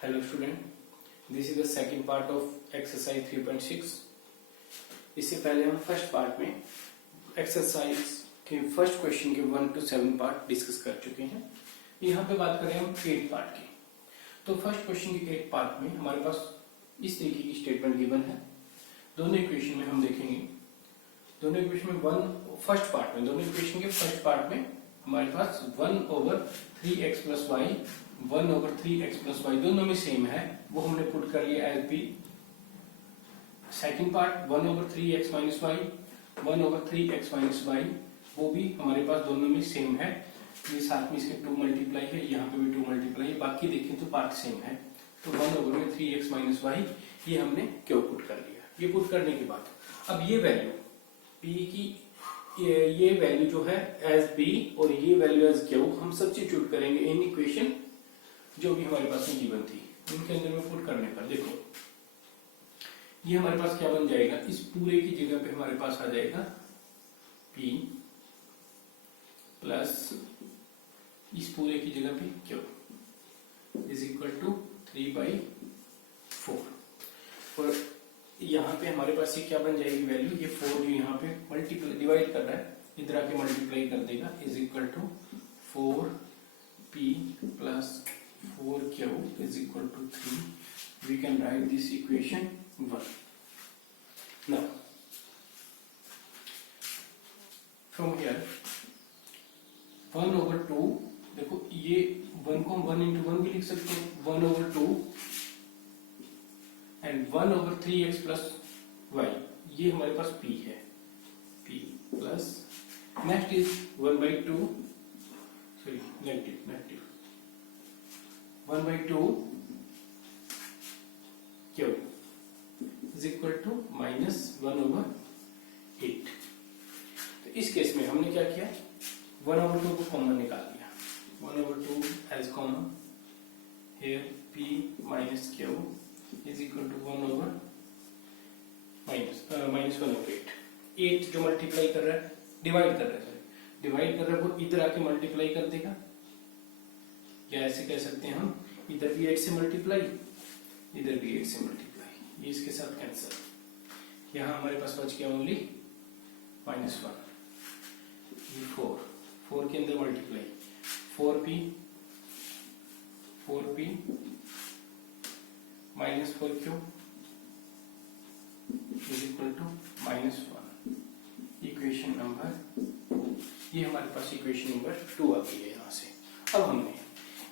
Hello student, this is the second part of exercise 3.6. इससे पहले हम फर्स्ट पार्ट में एक्सरसाइज के फर्स्ट क्वेश्चन के 1 to 7 पार्ट डिस्कस कर चुके हैं। यहाँ पे बात करें हम 8 पार्ट की। तो फर्स्ट क्वेश्चन के 8 पार्ट में हमारे पास इस तरीके की स्टेटमेंट गिवन है। दोनों इक्वेशन में हम देखेंगे, दोनों इक्वेशन में फर्स्ट पार्ट में दोनों इक्वेशन के फर्स्ट पार्ट में हमारे पास 1/3x + y 1/3x + y दोनों में सेम है, वो हमने पुट कर लिया as B. Second part 1/3x - y 1/3x - y वो भी हमारे पास दोनों में सेम है। ये साथ में इसके 2 मल्टीप्लाई है, यहाँ पे भी 2 मल्टीप्लाई है, बाकी देखें तो पार्ट सेम है। तो 1/3x - y ये हमने क्यों पुट कर लिया। ये पुट करने के बाद अब ये वैल्यू p की ये वैल्यू जो है एज b और ये वैल्यू एज q हम सब्स्टिट्यूट करेंगे इन इक्वेशन जो भी हमारे पास में गिवन थी इनके अंदर में पुट करने पर देखो ये हमारे पास क्या बन जाएगा। इस पूरे की जगह पे हमारे पास आ जाएगा p प्लस इस पूरे की जगह पे q इज इक्वल टू 3/4 और यहाँ पे हमारे पास ये क्या बन जाएगी वैल्यू, ये 4 जो यहाँ पे मल्टीप्लाई डिवाइड कर रहा है इधर आके मल्टीप्लाई कर देगा is equal to 4p plus 4q is equal to 3। We can write this equation 1। Now from here 1/2 देखो ये 1 को हम 1 into 1 भी लिख सकते हैं 1/2 एंड 1/3x + y ये हमारे पास p है, p plus next is 1/2 sorry negative 1/2 q is equal to -1/8। तो इस केस में हमने क्या किया 1/2 को कॉमन निकाल लिया 1/2 as common here p - q is equal to 1/-1/8। 8 जो मल्टीप्लाई कर रहा है डिवाइड कर रहा है वो इधर आके मल्टीप्लाई कर देगा, या ऐसे कह सकते हैं हम इधर भी 8 से मल्टीप्लाई इधर भी 8 से मल्टीप्लाई, ये इसके साथ कैंसिल। यहाँ हमारे पास बच गया ओनली -1। ये 4 के अंदर multiply 4p -4q is equal to -1। Equation number 2 ये हमारे पास इक्वेशन नंबर 2 आ गई है। यहाँ से अब हमने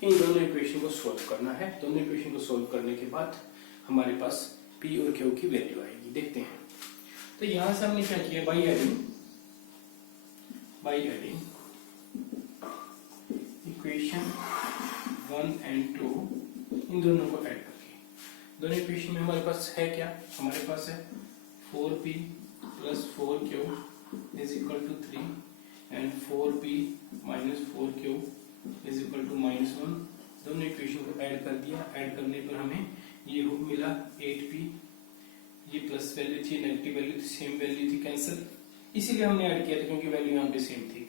इन दोनों इक्वेशन को सोल्व करना है। दोनों इक्वेशन को सोल्व करने के बाद हमारे पास p और q की वैल्यू आएगी, देखते हैं। तो यहाँ से हमने क्या किया बाई एडिंग इक्वेशन 1 and 2 इन दोनों को ऐड करके दोनों इक्वेशन में हमारे पास है क्या, हमारे पास है 4p + 4q is equal to 3 and 4p - 4q is equal to -1। दोनों इक्वेशन को ऐड कर दिया, ऐड करने पर हमें ये मिला 8p। ये प्लस वैल्यू थी, नेगेटिव वैल्यू थी, सेम वैल्यू थी, कैंसिल। इसीलिए हमने ऐड किया था क्योंकि वैल्यू यहाँ पे सेम थी,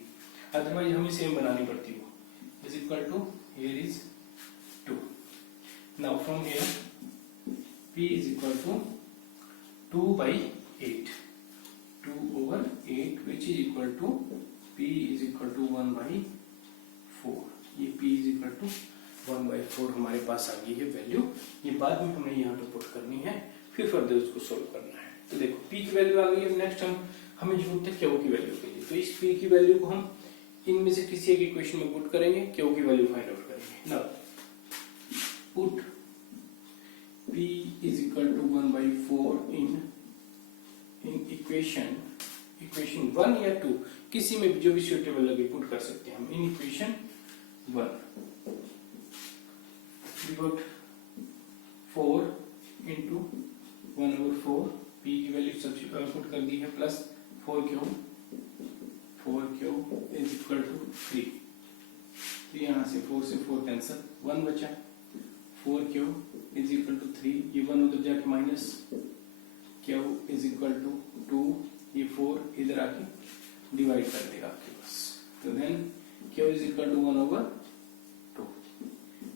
अदरवाइज हमें सेम बनानी पड़ती वो। Is equal to here is 2। Now from here p is equal to 2/8 2/8 which is equal to p is equal to 1/4। ये p is equal to 1/4 हमारे पास आ गई है वैल्यू। ये बाद में हमें यहाँ पे पुट करनी है, फिर फर्दर उसको सोल्व करना है। तो देखो p की वैल्यू आ गई है। नेक्स्ट हमें जरूरत है q की वैल्यू के लिए। तो इस p की वैल्यू को हम इनमें से किसी एक इक्वेशन में पुट करेंगे, q की वैल्यू फाइंड आउट करेंगे। Now put p is equal to 1/4 in equation 1 या 2 किसी में भी जो भी सुटेबल लगे पुट कर सकते हैं हम। इन equation 1 we put 4 into 1/4 p की वैल्यू सब्स्टिट्यूट पुट कर दी है plus 4q is equal to 3। तो यहाँ से 4 से 4 कैंसिल, 1 बचा 4q इज इक्वल टू 3। ये 1 उधर जाके minus q is equal to 2। ये 4 इधर आके डिवाइड कर देगा आपके पास। तो then q is equal to 1/2।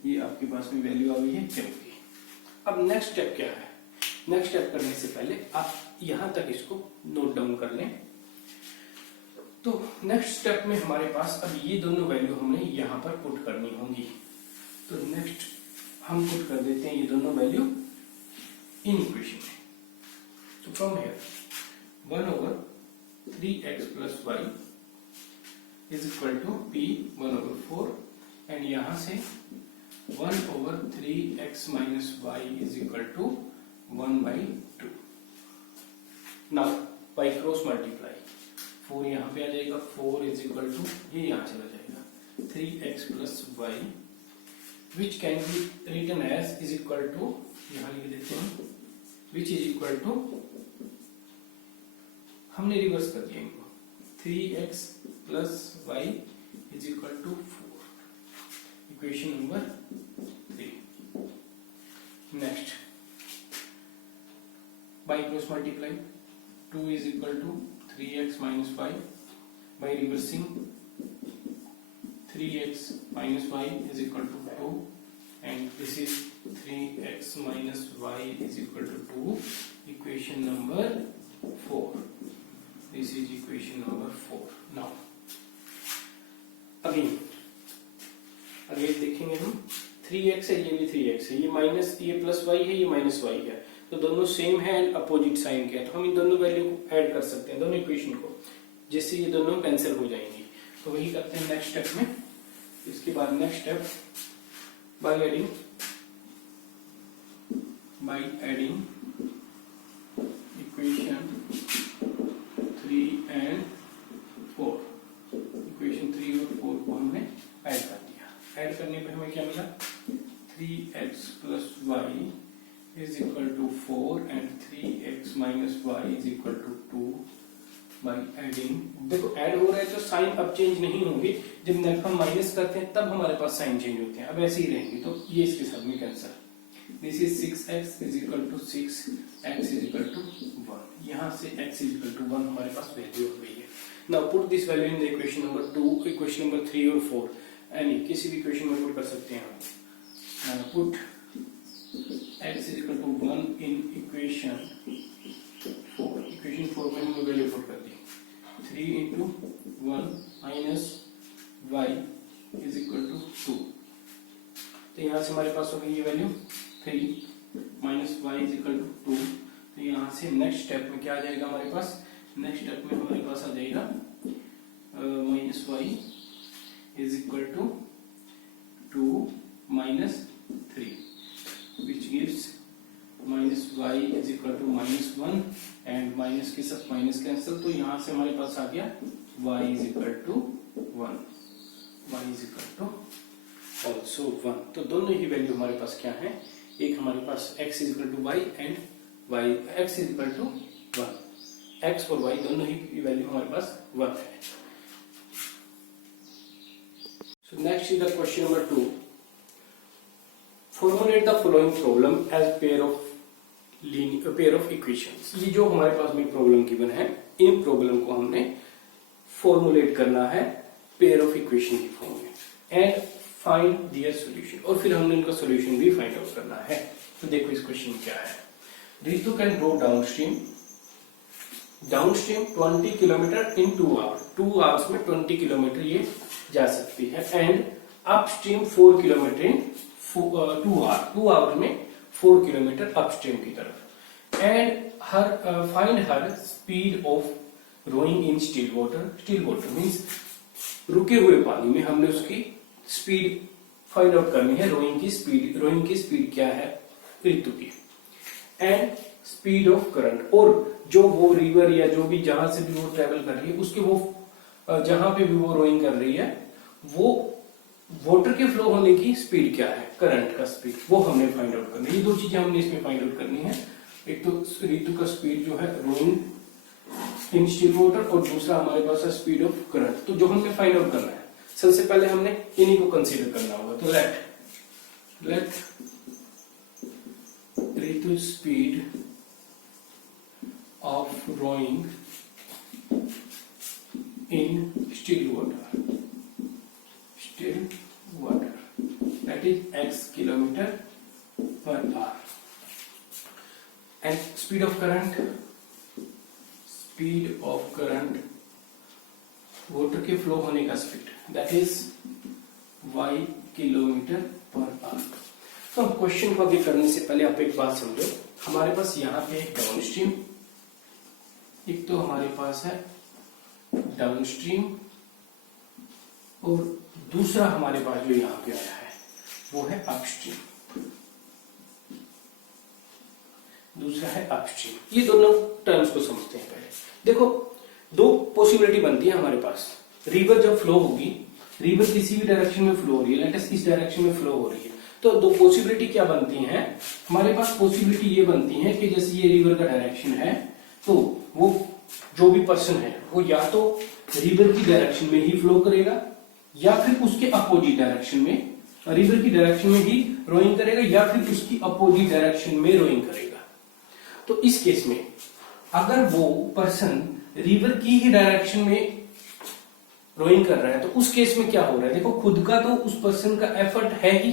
ये आपके पास में वैल्यू आ गई है q की। अब नेक्स्ट स्टेप क्या है? नेक्स्ट स्टेप करने से पहले आप यहां तक इसको नोट डाउन कर लें। तो नेक्स्ट स्टेप में हमारे पास अब ये दोनों वैल्यू हमने यहां पर पुट करनी होंगी। तो नेक्स्ट हम पुट कर देते हैं ये दोनों वैल्यू इन इक्वेशन में। तो from here 1/3x + y is equal to p 1/4 and यहां से 1/3x - y is equal to 1/2। Now by cross multiply 4 यहाँ पे आ जाएगा, 4 इज इक्वल टू ये यहाँ चला जाएगा 3x + y which can be written as is equal to, यहाँ लिख देते हैं विच इज इक्वल टू, हमने रिवर्स कर दिया इनको, 3x + y is equal to 4, equation number 3। Next by cross multiply 2 is equal to 3x - y by reversing 3x - y is equal to 2 and this is 3x - y is equal to 2, equation number 4. This is equation number 4. Now again देखेंगे हम 3x है, ये भी 3x है, ये minus, ये plus y है, ये माइनस y है, तो दोनों सेम है एंड अपोजिट साइन के हैं, तो हम इन दोनों वैल्यू को ऐड कर सकते हैं, दोनों इक्वेशन को, जिससे ये दोनों कैंसिल हो जाएंगी। तो वही करते हैं नेक्स्ट स्टेप में। इसके बाद next step by adding equation 3 and 4, equation 3 और 4 को हमने ऐड कर दिया। ऐड करने पे हमें क्या मिला, 3x + y is equal to 4 and 3x - y is equal to 2 by adding। देखो ऐड हो रहा है तो साइन अब चेंज नहीं होंगे, जब हम माइनस करते हैं तब हमारे पास साइन चेंज होते हैं, अब ऐसे ही रहेंगे, तो ये इसके साथ में cancel. This is 6x is equal to 6, x is equal to 1, यहाँ से x is equal to 1 हमारे पास वैल्यू हो गई है। Now put this value in the equation number 2, equation number 3 और 4, यानी किसी भी इक्वेशन में पुट कर सकते हैं हम। Put x is equal to 1 in equation 4, equation 4 में हमने वैल्यू पुट कर दी, 3 into 1 minus y is equal to 2, तो यहाँ से हमारे पास हो गई ये value 3 minus y is equal to 2, तो यहाँ से नेक्स्ट स्टेप में क्या आ जाएगा हमारे पास, नेक्स्ट स्टेप में हमारे पास आ जाएगा minus y is equal to 2 minus 3, which gives minus y is equal to -1 and minus के साथ माइनस कैंसिल, तो यहाँ से हमारे पास आ गया y is equal to 1, y is equal to also 1। तो दोनों ही वैल्यू हमारे पास क्या है, एक हमारे पास x is equal to y and y x is equal to 1, x और y दोनों ही वैल्यू हमारे पास 1 है। So next is the question number 2. Formulate the following problem as pair of equations। ये जो हमारे पास में प्रॉब्लम गिवन है, इन प्रॉब्लम को हमने फॉर्मुलेट करना है पेयर ऑफ इक्वेशन की फॉर्म में एंड फाइंड देयर सॉल्यूशन, और फिर हमने इनका सॉल्यूशन भी फाइंड आउट करना है। तो देखो इस क्वेश्चन में क्या है, Ritu can row downstream 20 kilometre in 2 hours, 2 hours में 20 किलोमीटर ये जा सकती है, and upstream 4 kilometre in 2 hour में 4 किलोमीटर अपस्ट्रीम की तरफ, and find her speed of rowing in still water means रुके हुए पानी में हमने उसकी स्पीड फाइंड आउट करनी है, रोइंग की स्पीड क्या है ऋतु की, एंड स्पीड ऑफ करंट, और जो वो रिवर या जो भी जहां से भी वो ट्रेवल कर रही है उसके वो जहां पे भी वो रोइंग कर रही है वो वाटर के फ्लो होने की स्पीड क्या है, करंट का स्पीड, वो हमने फाइंड आउट करनी है। ये दो चीजें हमने इसमें फाइंड आउट करनी है, एक तो ऋतु का स्पीड जो है रोइंग इन स्टिल वाटर, और दूसरा हमारे पास है स्पीड ऑफ करंट। तो जो हमने फाइंड आउट करना है सबसे पहले हमने इन्हीं को कंसीडर करना होगा। तो let Ritu speed of rowing in still water that is x kilometer per hour। And speed of current water के फ्लो होने का speed that is y kilometre per hour. तो क्वेश्चन को अभी करने से पहले आप एक बात समझो, हमारे पास यहाँ पे एक डाउनस्ट्रीम, एक तो हमारे पास है डाउनस्ट्रीम और दूसरा हमारे पास जो यहाँ पे आया है वो है अपस्ट्रीम, दूसरा है अपस्ट्रीम। ये दोनों टर्म्स को समझते हैं पहले। देखो दो पॉसिबिलिटी बनती है हमारे पास। रिवर जब फ्लो होगी, रिवर किसी भी डायरेक्शन में फ्लो हो रही है, लेट अस इस डायरेक्शन में फ्लो हो रही है, तो दो पॉसिबिलिटी क्या बनती हैं हमारे पास। पॉसिबिलिटी ये बनती है कि जैसे ये रिवर का डायरेक्शन है तो वो जो भी पर्सन है वो या तो रिवर की डायरेक्शन में ही फ्लो करेगा या फिर उसके अपोजिट डायरेक्शन में, रिवर की डायरेक्शन में ही रोइंग करेगा या फिर उसकी अपोजिट डायरेक्शन में रोइंग करेगा। तो इस केस में अगर वो पर्सन रिवर की ही डायरेक्शन में रोइंग कर रहा है तो उस केस में क्या हो रहा है, देखो खुद का तो उस पर्सन का एफर्ट है ही,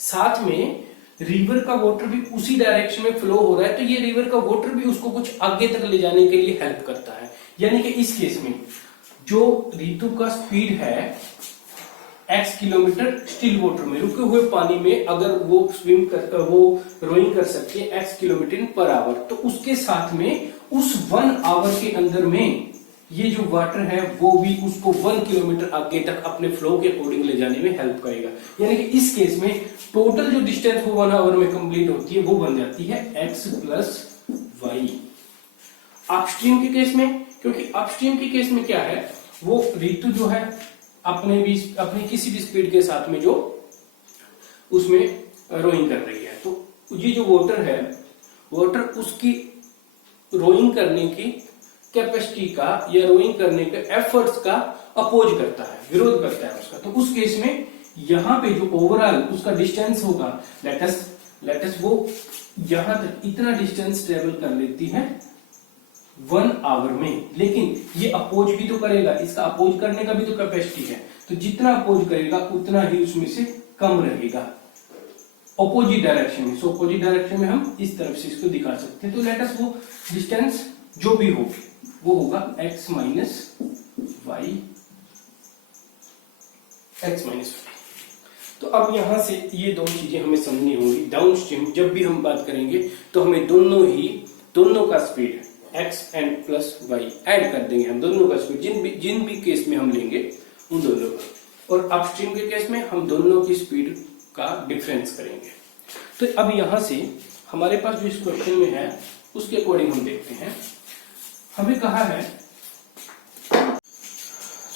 साथ में रिवर का वाटर भी उसी डायरेक्शन में फ्लो हो रहा है, तो ये रिवर का वाटर भी उसको कुछ आगे तक ले जाने के लिए हेल्प करता है। यानी कि इस केस में जो ऋतु का स्पीड है x किलोमीटर स्टिल वाटर में, रुके हुए पानी में अगर वो वो रोइंग कर सकती है x किलोमीटर पर आवर, तो उसके साथ में उस 1 आवर के अंदर में ये जो वाटर है वो भी उसको 1 किलोमीटर आगे तक अपने फ्लो के अकॉर्डिंग ले जाने में हेल्प करेगा। यानी कि इस केस में टोटल जो डिस्टेंस वो 1 आवर में कंप्लीट होती है वो बन जाती है x प्लस वाई। अपस्ट्रीम के केस में, क्योंकि अपस्ट्रीम के केस में क्या है, वो ऋतु जो है अपने किसी भी स्पीड के साथ में जो उसमें रोइंग कर रही है, तो ये जो वाटर है, वाटर उसकी रोइंग करने की कैपेसिटी का या रोइंग करने के एफर्ट्स का अपोज करता है, विरोध करता है उसका। तो उस केस में यहाँ पे जो ओवरऑल उसका डिस्टेंस होगा, लेटस वो यहां तक इतना डिस्टेंस ट्रेवल कर लेती है 1 आवर में, लेकिन ये अपोज भी तो करेगा, इसका अपोज करने का भी तो कैपेसिटी है, तो जितना अपोज करेगा उतना ही उसमें से कम रहेगा ऑपोजिट डायरेक्शन में। सो ऑपोजिट डायरेक्शन में हम इस तरफ से इसको दिखा सकते हैं। तो लेटस वो डिस्टेंस जो भी हो वो होगा x minus y, x minus y. तो अब यहां से ये दो चीजें हमें समझनी होंगी। डाउनस्ट्रीम जब भी हम बात करेंगे तो हमें दोनों का speed x and plus y add कर देंगे हम, दोनों का स्पीड जिन भी केस में हम लेंगे उन दोनों का, और अपस्ट्रीम के केस में हम दोनों की स्पीड का डिफरेंस करेंगे। तो अब यहां से हमारे पास जो इस क्वेश्चन में है उसके अकॉर्डिंग हम देखते हैं। हमें कहा है,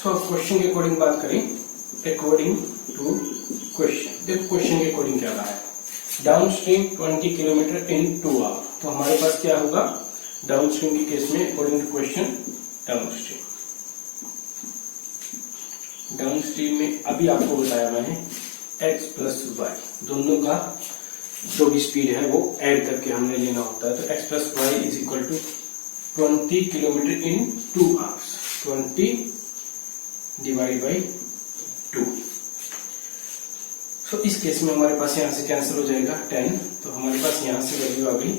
तो क्वेश्चन के अकॉर्डिंग बात करें, अकॉर्डिंग टू क्वेश्चन, देखो क्वेश्चन के अकॉर्डिंग क्या कहा है, डाउनस्ट्रीम 20 किलोमीटर इन 2 आवर। तो हमारे पास क्या होगा डाउनस्ट्रीम के केस में अकॉर्डिंग टू क्वेश्चन, डाउनस्ट्रीम में अभी आपको बताया मैंने x प्लस वाई, दोनों का जो भी स्पीड है वो ऐड करके हमने लेना होता है। तो x plus y is equal to 20 kilometre in 2 hours, 20 divide by 2। तो इस केस में हमारे पास यहाँ से कैंसिल हो जाएगा 10, तो हमारे पास यहाँ से वैल्यू आ गई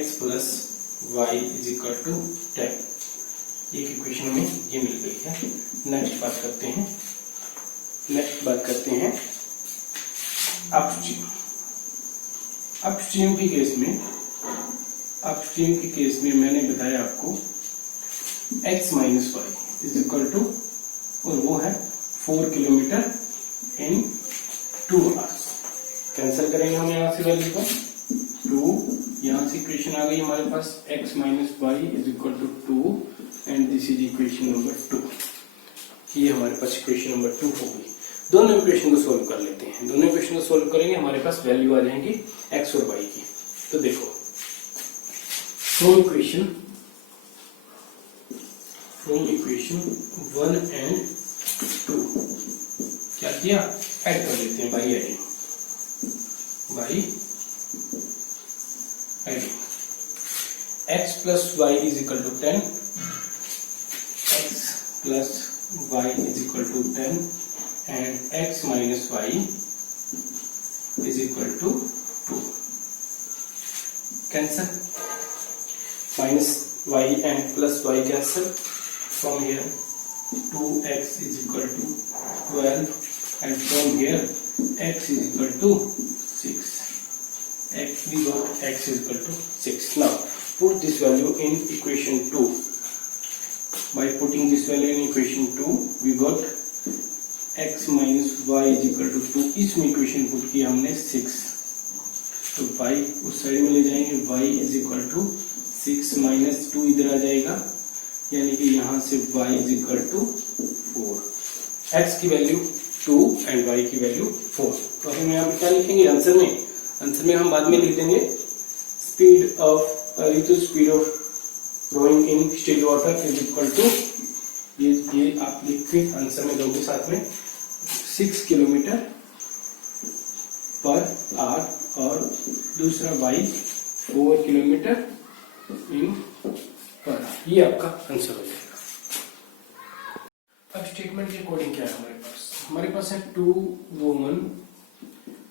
x plus y is equal to 10। एक इक्वेशन में ये मिल गई है। नेक्स्ट बात करते हैं अपस्ट्रीम। अपस्ट्रीम के केस में मैंने बताया आपको x minus y is equal to, और वो है 4 किलोमीटर इन 2 आवर्स। कैंसिल करेंगे हम यहाँ से वैल्यू को 2, यहाँ से इक्वेशन आ गई हमारे पास x minus y is equal to 2 and this is equation number 2। ये हमारे पास इक्वेशन नंबर 2 हो गई। दोनों इक्वेशन को सोल्व कर लेते हैं। दोनों इक्वेशन को सोल्व करेंगे, हमारे पास वैल्यू आ जाएंगी x और y की। तो देखो फ्रॉम इक्वेशन 1 एंड 2 क्या किया, ऐड कर देते हैं by adding. x plus y is equal to 10, x plus y is equal to 10 and x minus y is equal to 2। Cancel minus y and plus y cancel. From here 2x is equal to 12 and from here x is equal to 6. We got x is equal to 6. Now put this value in equation 2. By putting this value in equation 2 we got x minus y is equal to 2. इसमें equation put किया हमने 6, तो y उस side में ले जाएंगे, y is equal to 6 minus 2 इधर आ जाएगा, यानी कि यहाँ से y is equal to 4. x की वैल्यू 2 एंड y की वैल्यू 4. तो हम यहाँ पे क्या लिखेंगे आंसर में? आंसर में हम बाद में लिख देंगे speed of speed of rowing in still water is equal to, ये आप लिख के आंसर में दोगे साथ में 6 किलोमीटर पर आवर और दूसरा y 4 किलोमीटर इन पर आवर. ये आपका आंसर हो जाएगा. अब स्टेटमेंट के अकॉर्डिंग क्या है हमारे पास है 2 वुमन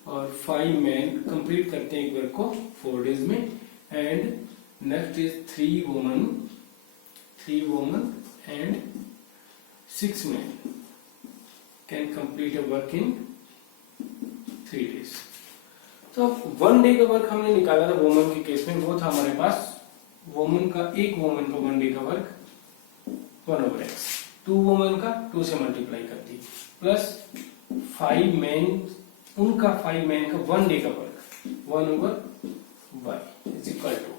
और 5 मैन कंप्लीट करते हैं एक वर्क को 4 डेज में, and next is 3 woman and 6 men can complete a work in 3 days. तो 1 डे का वर्क हमने निकाला था वुमन के केस में, वो था हमारे पास वुमन का 1 डे का वर्क 1/x, 2 वुमन का 2 से मल्टीप्लाई कर दी, प्लस 5 मैन उनका 5 मैन का 1 डे का work 1/y is equal to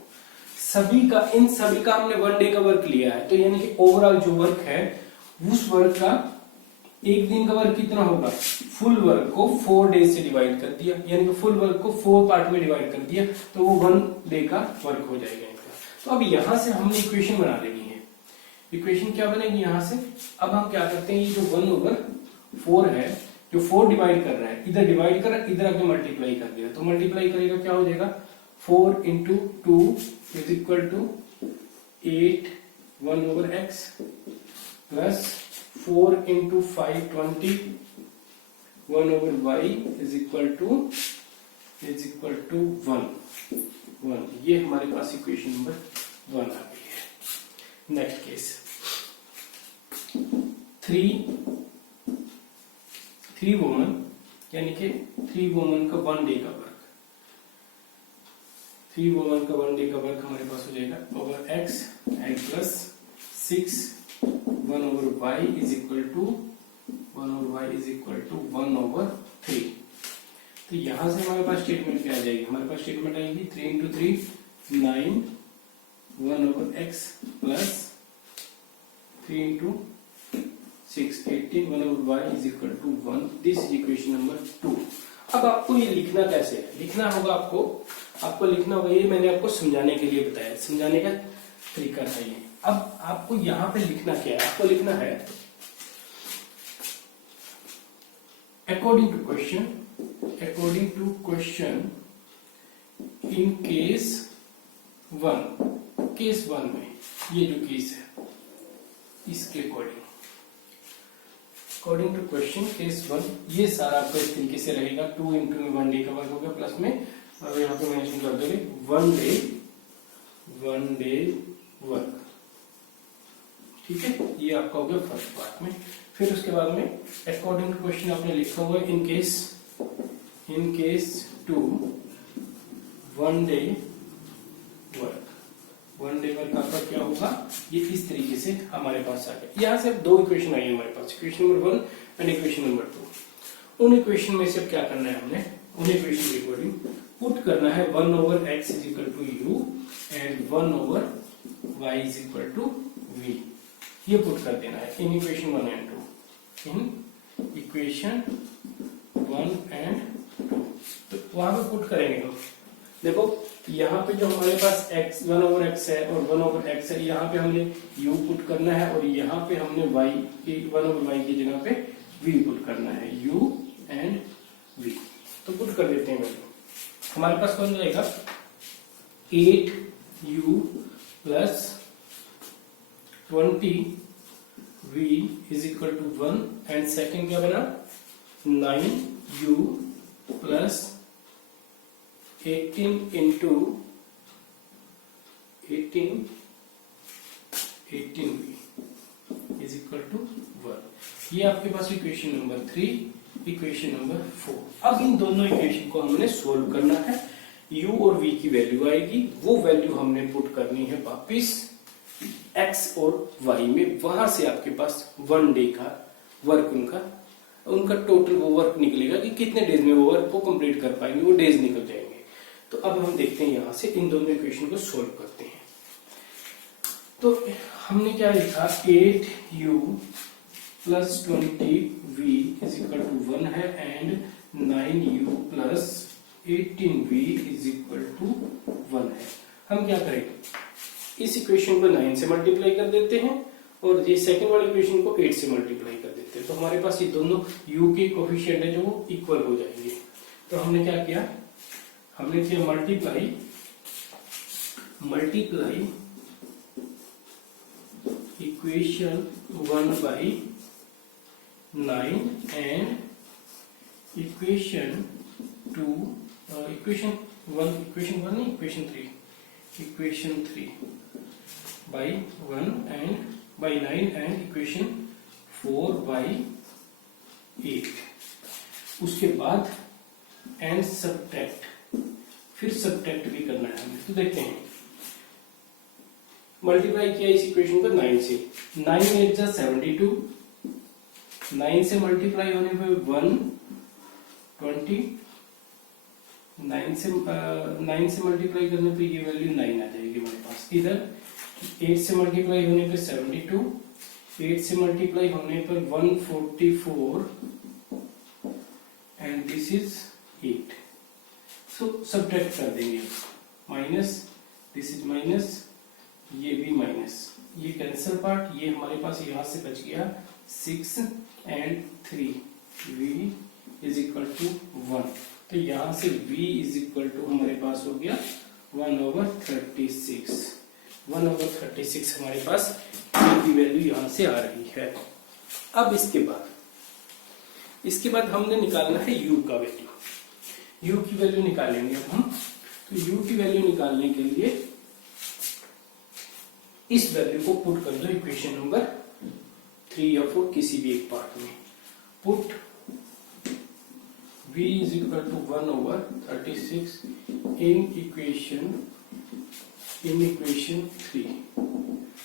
इन सभी का हमने 1 डे का वर्क लिया है, तो यानी कि ओवरऑल जो वर्क है उस वर्क का एक दिन का वर्क कितना होगा? फुल वर्क को 4 डेज से डिवाइड कर दिया, यानी कि फुल वर्क को 4 पार्ट में डिवाइड कर दिया, तो वो 1 डे का वर्क हो जाएगा इनका. तो अब यहां से हमने इक्वेशन बना लेनी है. इक्वेशन क्या बनेगी यहां से? अब हम क्या करते हैं, ये जो 1/4 है, जो 4 डिवाइड कर रहा है, इधर डिवाइड कर रहा है, इधर आके मल्टीप्लाई कर दिया, तो मल्टीप्लाई करेगा क्या हो जाएगा? 4 into 2 is equal to 8 1/x plus 4 into 5 20 1/y is equal to 1. ये हमारे पास इक्वेशन नंबर 1 आ गई है. नेक्स्ट केस 3 वुमन, यानी कि 3 वुमन का 1 डे का वर्क, 3 वुमन का 1 डे का वर्क हमारे पास हो जाएगा over x and plus 6 1/y is equal to 1/3. तो यहां से हमारे पास स्टेटमेंट क्या आ जाएगी? हमारे पास स्टेटमेंट आएगी 3 into 3 9 1/x plus 3 into 6 18 1/y is equal to 1. This is equation number 2. अब आपको ये लिखना कैसे है? लिखना होगा आपको लिखना होगा, ये मैंने आपको समझाने के लिए बताया, समझाने का तरीका था ये. अब आपको यहाँ पे लिखना क्या है? आपको लिखना है according to question in case 1 में, ये जो केस है इसके अकॉर्डिंग टू क्वेश्चन केस 1, ये सारा आपका इस तरीके से रहेगा. 2 into 1 डे का वर्क हो गया, प्लस में अब यहाँ पे मेंशन कर दोगे 1 डे वर्क. ठीक है, ये आपका हो गया फर्स्ट पार्ट में. फिर उसके बाद में अकॉर्डिंग टू क्वेश्चन आपने लिखा हुआ in case 2 1 day work. 1 day work आपका क्या होगा? ये इस तरीके से हमारे पास आ गया. यहाँ से 2 इक्वेशन आई है हमारे पास, equation number 1 and equation number 2. उन इक्वेशन में से क्या करना है हमने? उन इक्वेशन के अकॉर्डिंग पुट करना है 1/x is equal to u and 1/y is equal to v. ये पुट कर देना है in equation 1 and 2. In equation 1 and 2 तो वहां पे पुट करेंगे हम. देखो यहाँ पे जो हमारे पास x 1/x है और 1/x है, यहाँ पे हमने u पुट करना है और यहाँ पे हमने y की 1/y की जगह पे v पुट करना है, u एंड v. तो पुट कर देते हैं वैल्यू. हमारे पास बन जाएगा 8u plus 20v is equal to 1 and second क्या बना 9u plus 18 into 18 18v is equal to 1। ये आपके पास इक्वेशन नंबर 3, इक्वेशन नंबर 4। अब इन दोनों इक्वेशन को हमने सोल्व करना है। u और v की वैल्यू आएगी, वो वैल्यू हमने पुट करनी है वापिस x और y में। वहां से आपके पास 1 डे का वर्क उनका टोटल वो वर्क निकलेगा कि कितने डेज में वो वर्क को कंप्लीट कर पाएंगे, वो डेज निकल जाएंगे। तो अब हम देखते हैं यहां से इन दोनों इक्वेशन को सोल्व करते हैं। तो हमने क्या लिखा, 8u plus 20v is equal to 1 है and 9u plus 18v is equal to 1 है। हम क्या करेंगे, इस इक्वेशन को 9 से मल्टीप्लाई कर देते हैं और ये सेकंड वाले इक्वेशन को 8 से मल्टीप्लाई कर देते हैं। तो हमारे पास ये दोनों u के कोफिशिएंट है जो वो इक्वल हो जाएंगे। तो हमने क्या किया, हमने किया multiply equation 1 by 9 and equation 3 by 1 and by 9 and equation 4 by 8। उसके बाद and subtract, फिर subtract भी करना है हमें। तो देखते हैं, मल्टीप्लाई किया इस इक्वेशन को 9 से, 9 8 जा 72, 9 से मल्टीप्लाई होने पे 120, 9 से मल्टीप्लाई करने पे ये वैल्यू 9 आ जाएगी हमारे पास। इधर 8 से मल्टीप्लाई होने पे 72, 8 से मल्टीप्लाई होने पर 144 and this is 8। So subtract कर देंगे, माइनस, दिस इज माइनस, ये भी माइनस, ये कैंसल पार्ट, ये हमारे पास यहां से बच गया 6 and 3, v is equal to 1। तो यहां से v इज इक्वल टू हमारे पास हो गया 1/36। 1/36 हमारे पास v की वैल्यू यहां से आ रही है। अब इसके बाद हमने निकालना है u का वैल्यू। u की वैल्यू निकालेंगे अब हम। तो u की वैल्यू निकालने के लिए इस वैल्यू को पुट कर दो इक्वेशन नंबर 3 या 4 किसी भी एक पार्ट में। Put v is equal to 1/36 in equation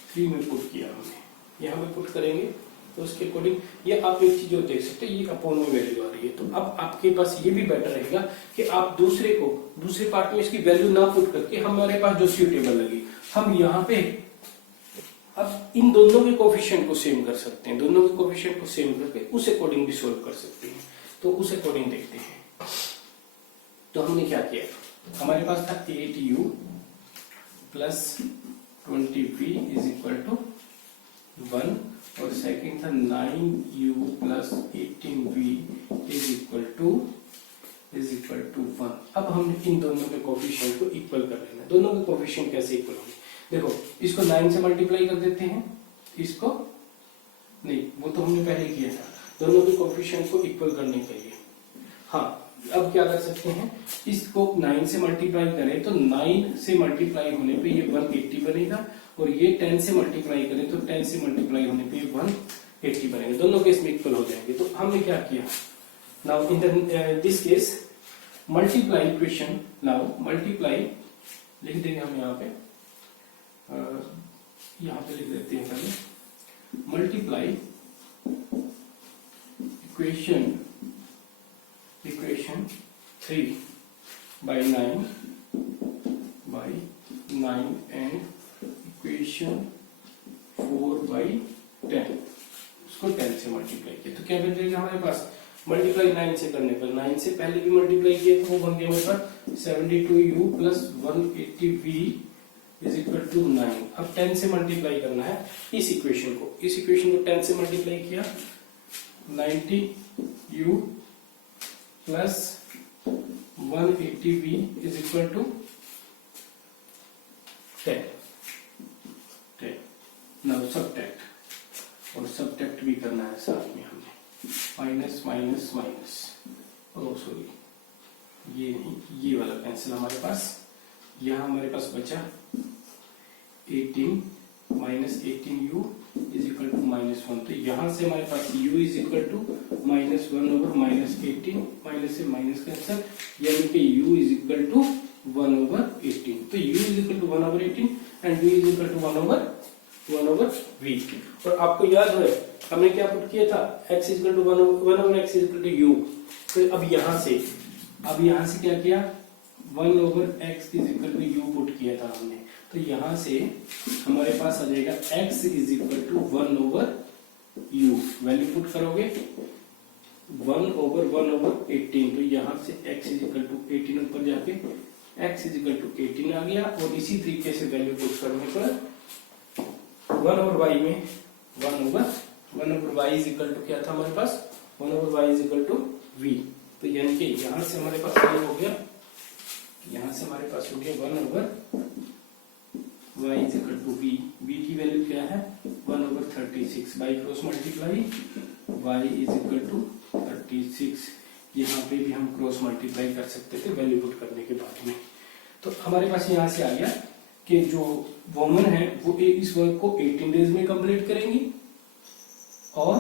3 में पुट किया हमने। यहाँ पे पुट करेंगे तो उसके अकॉर्डिंग ये आप एक चीज और देख सकते हैं, ये अपॉन में वैल्यू आ रही है। तो अब आपके पास ये भी बेटर रहेगा कि आप दूसरे पार्ट में इसकी वैल्यू ना पुट करके हमारे पास जो सूटेबल लगी हम यहाँ पे अब इन दोनों के कोफिशिएंट को सेम कर सकते हैं। दोनों के कोफिशिएंट को सेम करके उस अकॉर्डिंग भी सोल्व कर सकते हैं। तो उस अकॉर्डिंग देखते हैं। तो हमने क्या किया, हमारे पास था 8u plus 20v is equal to 1 और सेकंड था 9u plus 18v is equal to 1। अब हमने इन दोनों के कोफिशिएंट को इक्वल कर लेना। दोनों के कोफिशिएंट कैसे इक्वल होंगे, देखो इसको 9 से मल्टीप्लाई कर देते हैं, इसको नहीं, वो तो हमने पहले किया था। दोनों के कोफिशिएंट को इक्वल करने के लिए हाँ, अब क्या कर सकते हैं, इसको 9 से मल्टीप्लाई करें तो 9 से मल्टीप्लाई होने पे ये 180 बनेगा और ये 10 से मल्टीप्लाई करें तो 10 से मल्टीप्लाई होने पे ये 180 बनेगा। दोनों केस में इक्वल हो जाएंगे। तो हमने क्या किया, now in this case multiply equation, now multiply लिख देंगे हम यहाँ पे लिख देते हैं पहले, multiply equation 3 by 9 and equation 4 by 10, उसको 10 से मल्टीप्लाई किया तो क्या बन जाएगा हमारे पास, मल्टीप्लाई 9 से करने पर 9 से पहले भी मल्टीप्लाई किया तो वो बन गया हमारे पास 72u plus 180v is equal to 9। अब 10 से मल्टीप्लाई करना है इस इक्वेशन को 10 से मल्टीप्लाई किया 90u plus 180v is equal to 10। Now subtract, और सब्ट्रैक्ट भी करना है साथ में हमने, minus minus minus, oh sorry ये नहीं, ये वाला कैंसिल हमारे पास। यहाँ हमारे पास बचा 18 minus 18u is equal to -1। तो यहां से हमारे पास u is equal to -1 over -18, minus से माइनस कैंसिल, यानी कि u is equal to 1 over 18। तो u is equal to 1 over 18 and v is equal to 1 over v। और आपको याद है हमने क्या पुट किया था, x is equal to 1 over x is equal to u। तो अब यहां से क्या किया, 1 over x is equal to u put किया था हमने। तो यहां से हमारे पास आ जाएगा x is equal to 1 over u, value put करोगे 1 ओवर 18। तो यहां से x इज इक्वल टू 18 ऊपर जाके x इज इक्वल टू 18 आ गया। और इसी तरीके से वैल्यू पुट करने पर 1 ओवर y में 1 over y is equal to क्या था हमारे पास, 1 over y is equal to v। तो यानी कि यहां से हमारे पास क्या हो गया, यहां से हमारे पास हो गया 1 over y is equal to v। v की वैल्यू क्या है 1 over 36, by cross multiply y is equal to 36। यहाँ पे भी हम क्रॉस मल्टीप्लाई कर सकते थे वैल्यू पुट करने के बाद में। तो हमारे पास यहाँ से आ गया कि जो वुमन है वो इस वर्क को 18 डेज में कंप्लीट करेंगी और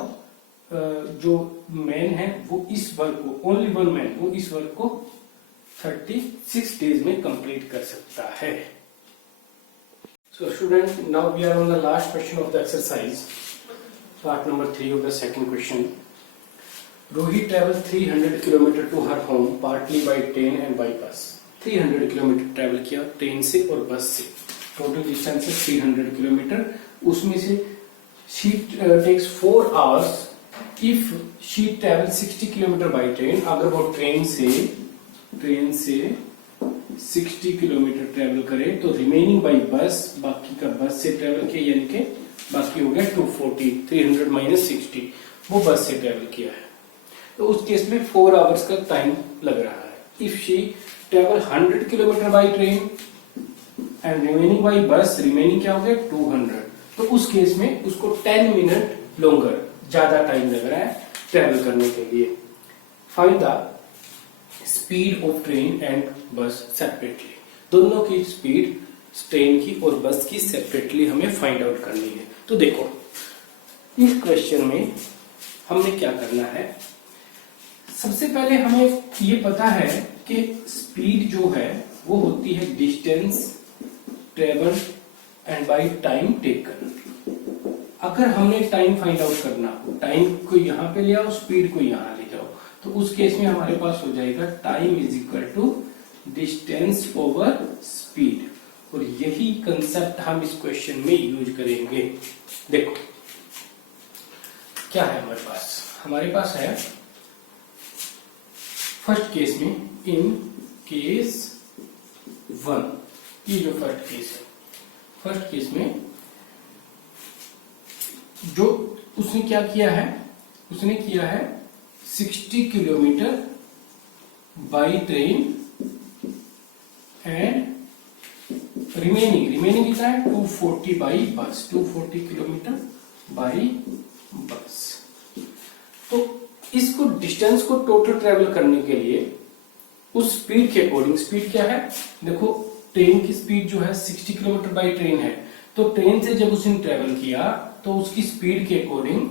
जो मैन है वो इस वर्क को, ओनली वन मैन, वो इस वर्क को 36 डेज में कंप्लीट कर सकता है। So students, now we are on the last question of the exercise, part number 3 of the second question. Rohi traveled 300 km to her home partly by train and by bus. 300 km travel किया train से और बस से, total distance है 300 km। उसमें से she takes 4 hours if she travels 60 km by train। अगर वो ट्रेन से 60 किलोमीटर ट्रेवल करे तो रिमेनिंग बाई बस, बाकी का बस से ट्रेवल किया, यानी कि बाकी हो गया 240, 300 माइनस 60 वो बस से ट्रेवल किया है। तो उस केस में 4 आवर्स का टाइम लग रहा है। If she travel 100 kilometre by train and remaining by bus, remaining क्या हो गया 200, तो उस केस में उसको 10 मिनट लॉन्गर, ज्यादा टाइम लग रहा है ट्रेवल करने के लिए। Find the speed of train and बस सेपरेटली। दोनों की स्पीड ट्रेन की और बस की सेपरेटली हमें फाइंड आउट करनी है। तो देखो इस क्वेश्चन में हमने क्या करना है, सबसे पहले हमें ये पता है कि स्पीड जो है वो होती है distance travel and by time taken. अगर हमने टाइम फाइंड आउट करना हो, टाइम को यहाँ पे ले आओ, स्पीड को यहाँ ले जाओ, तो उस केस में हमारे पास हो जाएगा time is equal to distance over speed. और यही कंसेप्ट हम इस क्वेश्चन में यूज करेंगे। देखो क्या है हमारे पास है फर्स्ट केस में, इन केस 1, ये जो फर्स्ट केस है, फर्स्ट केस में जो उसने क्या किया है, उसने किया है 60 kilometre by train and remaining कितना है 240 by bus, 240 kilometre by bus. तो इसको डिस्टेंस को टोटल ट्रेवल करने के लिए उस स्पीड के अकॉर्डिंग, स्पीड क्या है देखो, ट्रेन की स्पीड जो है 60 किलोमीटर बाई ट्रेन है, तो ट्रेन से जब उसने ट्रेवल किया तो उसकी स्पीड के अकॉर्डिंग,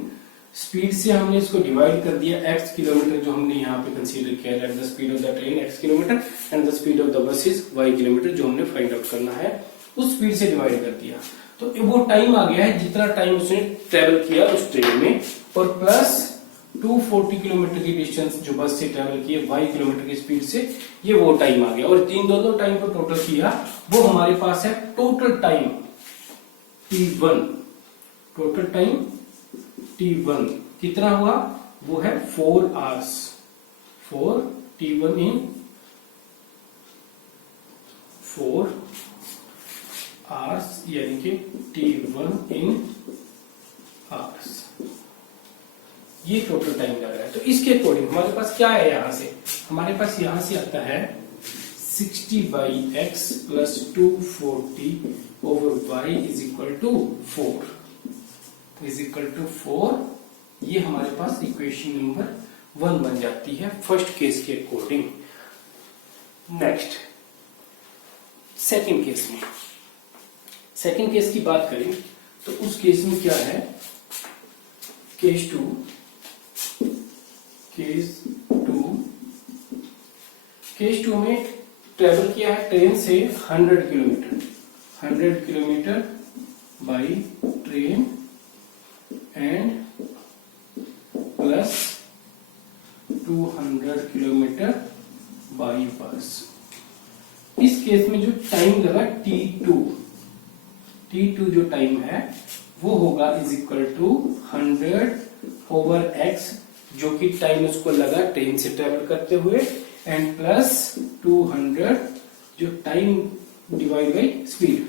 स्पीड से हमने इसको डिवाइड कर दिया x किलोमीटर जो हमने यहाँ पे कंसीडर किया है, the speed of the train x kilometre and the speed of the bus is y kilometre, जो हमने फाइंड आउट करना है उस स्पीड से डिवाइड कर दिया। तो वो टाइम आ गया है जितना टाइम उसने ट्रेवल किया उस ट्रेन में, और प्लस 240 किलोमीटर की डिस्टेंस जो बस से ट्रेवल किए y किलोमीटर की स्पीड से, ये वो टाइम आ गया। और दोनों टाइम को टोटल किया, वो हमारे पास है total time t1, total time t1 कितना हुआ, वो है 4 आवर्स, 4 t1 इन 4 आवर्स, यानी कि t1 इन आवर्स, ये टोटल टाइम लग रहा है। तो इसके अकॉर्डिंग हमारे पास क्या है, यहां से हमारे पास यहां से आता है 60 by x plus 240 over y is equal to 4 is equal to 4। ये हमारे पास इक्वेशन नंबर 1 बन जाती है फर्स्ट केस के अकॉर्डिंग। नेक्स्ट सेकंड केस में, सेकंड केस की बात करें तो उस केस में क्या है, केस टू में ट्रेवल किया है ट्रेन से 100 kilometre by train and plus 200 kilometre by bus. इस केस में जो टाइम लगा T2 जो टाइम है वो होगा इज इक्वल टू 100/x, जो कि टाइम उसको लगा ट्रेन से ट्रेवल करते हुए, एंड प्लस 200 जो टाइम डिवाइड बाई स्पीड,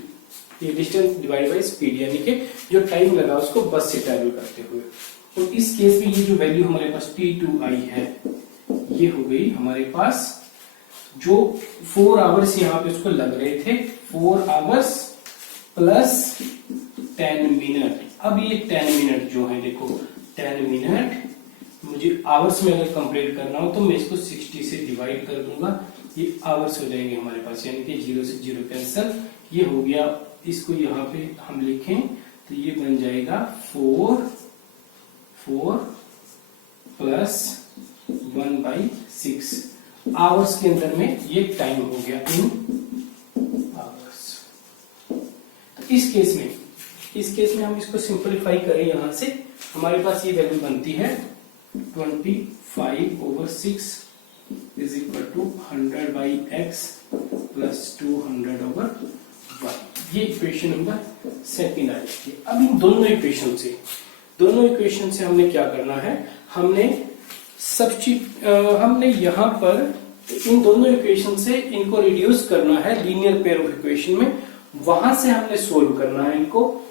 ये डिस्टेंस डिवाइड बाई स्पीड, यानी कि जो टाइम लगा उसको बस से ट्रेवल करते हुए। तो इस केस में ये जो वैल्यू हमारे पास T2 आई है, ये हो गई हमारे पास जो 4 आवर्स यहाँ पे उसको लग रहे थे, 4 आवर्स प्लस 10 मिनट। अब ये 10 मिनट जो है, देखो 10 मिनट मुझे आवर्स में अगर कंप्लीट करना हो तो मैं इसको 60 से डिवाइड कर दूंगा, ये आवर्स हो जाएंगे हमारे पास, यानी कि 0 से 0 कैंसल, ये हो गया। इसको यहाँ पे हम लिखें तो ये बन जाएगा 4 प्लस 1/6 आवर्स के अंदर में ये टाइम हो गया इन आवर्स। तो इस केस में हम इसको सिंपलीफाई करें, यहां से हमारे पास ये वैल्यू बनती है 25/6 is equal to 100/x plus 200/y। ये इक्वेशन नंबर सेकंड आई थी। अब इन दोनों इक्वेशन से हमने क्या करना है, हमने यहां पर इन दोनों इक्वेशन से इनको रिड्यूस करना है लीनियर पेयर ऑफ इक्वेशन में, वहां से हमने सोल्व करना है इनको,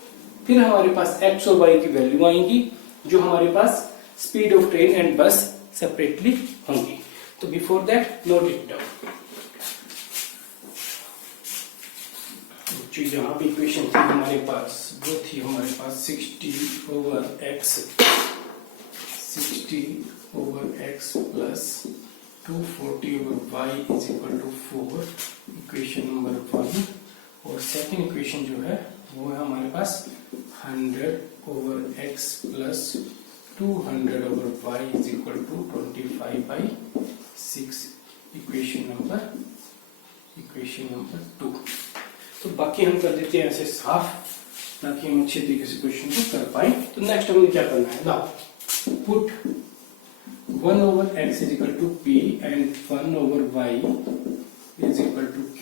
फिर हमारे पास x और y की वैल्यू आएंगी जो हमारे पास स्पीड ऑफ ट्रेन एंड बस सेपरेटली होंगी। तो before that note it down. जो यहाँ पे इक्वेशन थी हमारे पास, वो थी हमारे पास 60/x plus 240/y is equal to 4, equation number 1। और सेकंड इक्वेशन जो है वो है हमारे पास 100/x plus 200/y is equal to 25/6, equation number 2। तो बाकी हम कर देते हैं ऐसे साफ, ताकि हम अच्छे तरीके से क्वेश्चन को कर पाए। तो नेक्स्ट हमें क्या करना है, now put 1/x is equal to p and 1/y is equal to q।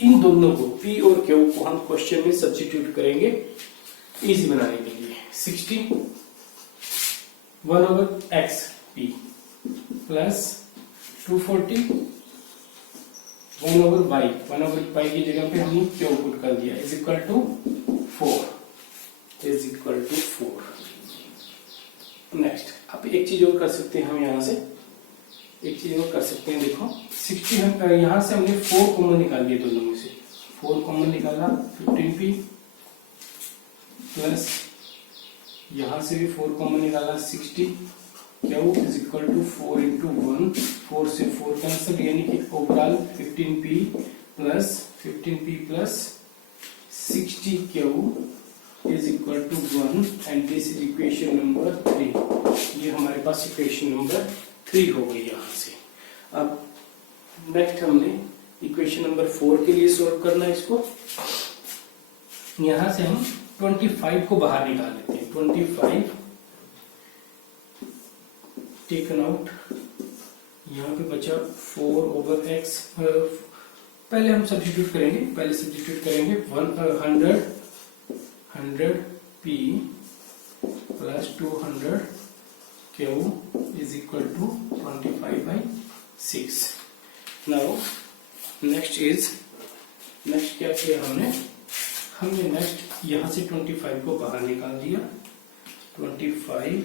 इन दोनों को p और q को हम क्वेश्चन में सब्स्टिट्यूट करेंगे इजी बनाने के लिए। 60 1/x p प्लस 240 1/y की जगह पे हमने q पुट कर दिया इज इक्वल टू 4। नेक्स्ट अब एक चीज और कर सकते हैं हम, यहां से एक चीज और कर सकते हैं। देखो 60 हम यहां से हमने 4 कॉमन निकाल दिए, दोनों में से 4 कॉमन निकाला, 15p प्लस यहां से भी 4 कॉमन निकाला, 60 क्या वो इज इक्वल टू 4 इंटू 1, 4 से 4 कैंसिल, यानी कि overall 15p plus 60q is equal to 1 and this is equation number 3। ये हमारे पास इक्वेशन नंबर 3 हो गई यहां से। अब नेक्स्ट हमने इक्वेशन नंबर 4 के लिए सॉल्व करना है इसको। यहां से हम 25 को बाहर निकाल लेते हैं, 25 टेकन आउट, यहाँ पे बचा 4/x। पहले हम सब्स्टिट्यूट करेंगे, 100p plus 200q is equal to 25/6। Now next क्या किया हमने नेक्स्ट यहां से 25 को बाहर निकाल दिया, 25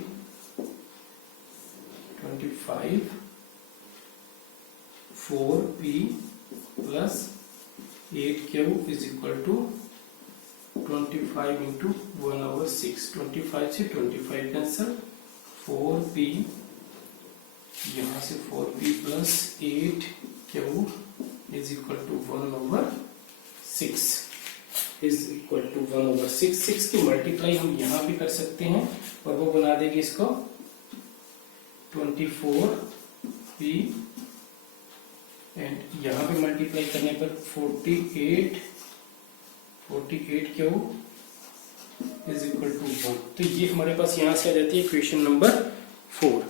4p plus 8q is equal to 25 into 1/6। 25 से 25 कैंसल, 4p यहां से 4p plus 8q is equal to 1/6। Is equal to 1/6। 6 की मल्टीप्लाई हम यहाँ भी कर सकते हैं और वो बना देगी इसको 24p एंड यहाँ पे मल्टीप्लाई करने पर 48 क्यू इज इक्वल टू 1। तो ये हमारे पास यहाँ से आ जाती है इक्वेशन नंबर 4।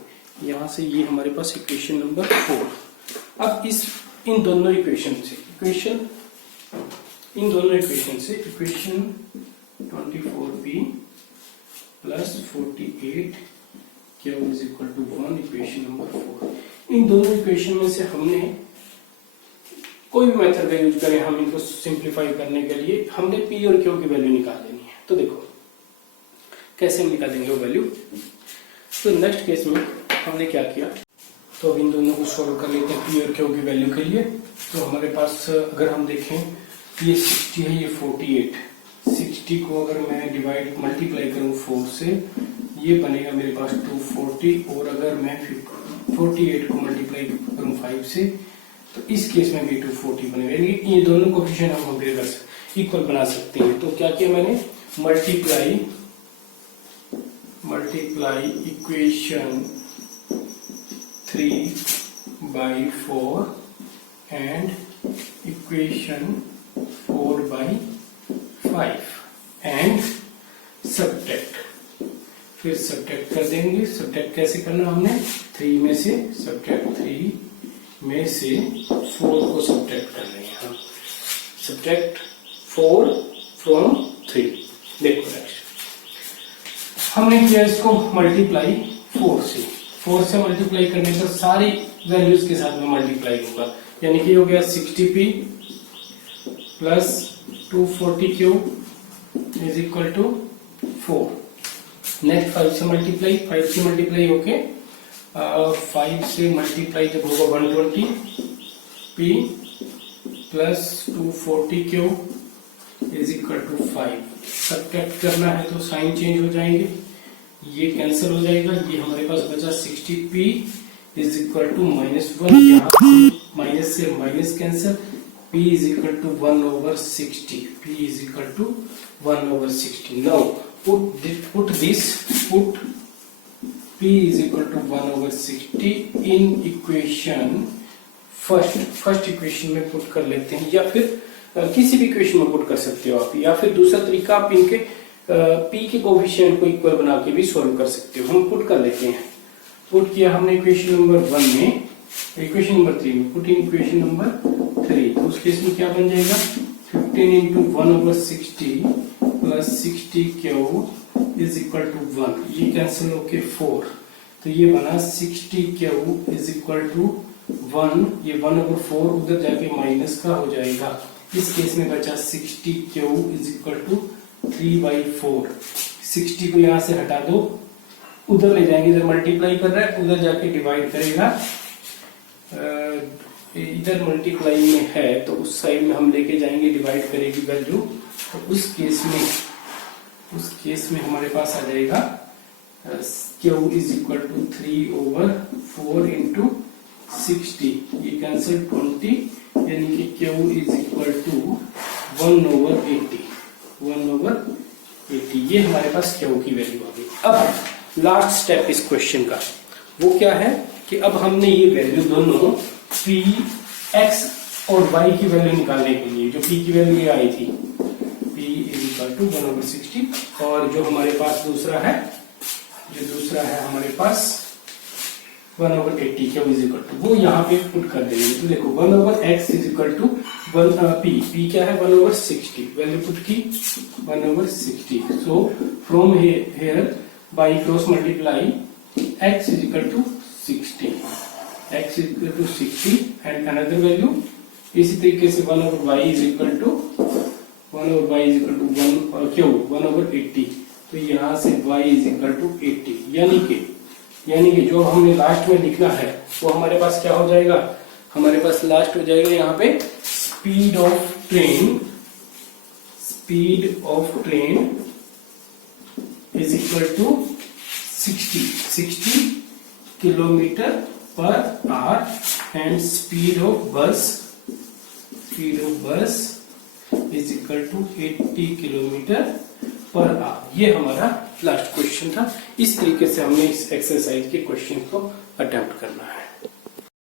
यहाँ से ये हमारे पास इक्वेशन नंबर 4। अब इन दोनों इक्वेशन से equation 24p plus 48 q is equal to 1 equation number 4। इन दोनों इक्वेशन में से हमने कोई भी मेथड का यूज करें, हम इनको सिंप्लीफाई करने के लिए हमने p और q की वैल्यू निकाल लेनी है। तो देखो कैसे हम निकालेंगे वो वैल्यू। तो नेक्स्ट केस में हमने क्या किया, तो अब इन दोनों को सॉल्व कर लेते हैं p और q की वैल्यू के लिए। तो हमारे पास अगर हम देखें ये 60 है, ये 48। 60 को अगर मैं मल्टीप्लाई करूं 4 से, ये बनेगा मेरे पास 240। और अगर मैं 48 को मल्टीप्लाई करूं 5 से, तो इस केस में भी 240 बनेगा। यानी ये दोनों कोएफिशिएंट हम कंपेयर इक्वल बना सकते हैं। तो क्या किया मैंने, multiply equation 3/4 and equation 4/5 and subtract. फिर सब्ट्रैक्ट कर देंगे। सब्ट्रैक्ट कैसे करना, हमने 3 में से 4 को सब्ट्रैक्ट कर रहे हैं हम। Subtract 4 from 3। देखो नेक्स्ट हमने किया इसको मल्टीप्लाई 4 से मल्टीप्लाई करने पर सारी वैल्यूज के साथ में मल्टीप्लाई होगा। यानी कि हो गया 60p plus 240q is equal to 4। Next 5 से मल्टीप्लाई होके 5 से मल्टीप्लाई जब होगा 120p plus 240q is equal to 5। Subtract करना है तो साइन चेंज हो जाएंगे, ये कैंसिल हो जाएगा। ये हमारे पास बचा 60p इज इक्वल टू -1। यहाँ माइनस से minus cancel, p is equal to 1/60। p is equal to 1/60। Now put p is equal to 1/60 in equation first equation में पुट कर लेते हैं, या फिर किसी भी इक्वेशन में पुट कर सकते हो आप, या फिर दूसरा तरीका आप इनके p के कोएफिशिएंट को इक्वल बना के भी सॉल्व कर सकते हो। हम पुट कर लेते हैं। पुट किया हमने इक्वेशन नंबर 1 में, इक्वेशन नंबर 3 में, पुट इन इक्वेशन नंबर 3। तो उस केस में क्या बन जाएगा, 15 into 1/60 plus 60q is equal to 1। ये कैंसिल होके 4, तो ये बना 60q इज इक्वल टू 1। ये 1/4 उधर जाके माइनस का हो जाएगा। इस केस में बचा 60q इज इक्वल टू 3/4। 60 को यहाँ से हटा दो, उधर ले जाएंगे, इधर मल्टीप्लाई कर रहा है, उधर जाके डिवाइड करेगा। इधर मल्टीप्लाई में है तो उस साइड में हम लेके जाएंगे, डिवाइड करेगी वैल्यू। तो उस केस में हमारे पास आ जाएगा q is equal to 3/4 into 60। ये कैंसिल 20, यानी कि q इज इक्वल टू 1/80। ये हमारे पास q की वैल्यू आ गई। अब लास्ट स्टेप इस क्वेश्चन का वो क्या है कि अब हमने ये वैल्यू दोनों p, x और y की वैल्यू निकालने के लिए, जो p की वैल्यू आई थी p इज इक्वल टू 1/60, और जो हमारे पास दूसरा है हमारे पास 1/80 q इज इक्वल टू, वो यहाँ पे पुट कर देंगे। तो देखो 1/x is equal to p क्या है 1/60, वैल्यू पुट की 1/60। So from here by cross multiply x is equal to 60, x is equal to 60 and another value. इसी तरीके से 1/y इज इक्वल टू 1/80। तो यहाँ से y इज इक्वल टू 80, यानी कि जो हमने लास्ट में लिखना है वो हमारे पास क्या हो जाएगा, हमारे पास लास्ट हो जाएगा यहाँ पे speed of train is equal to 60 kilometre per hour and speed of bus is is equal to 80 kilometre per hour. ये हमारा लास्ट क्वेश्चन था। इस तरीके से हमने इस एक्सरसाइज के क्वेश्चन को अटेम्प्ट करना है।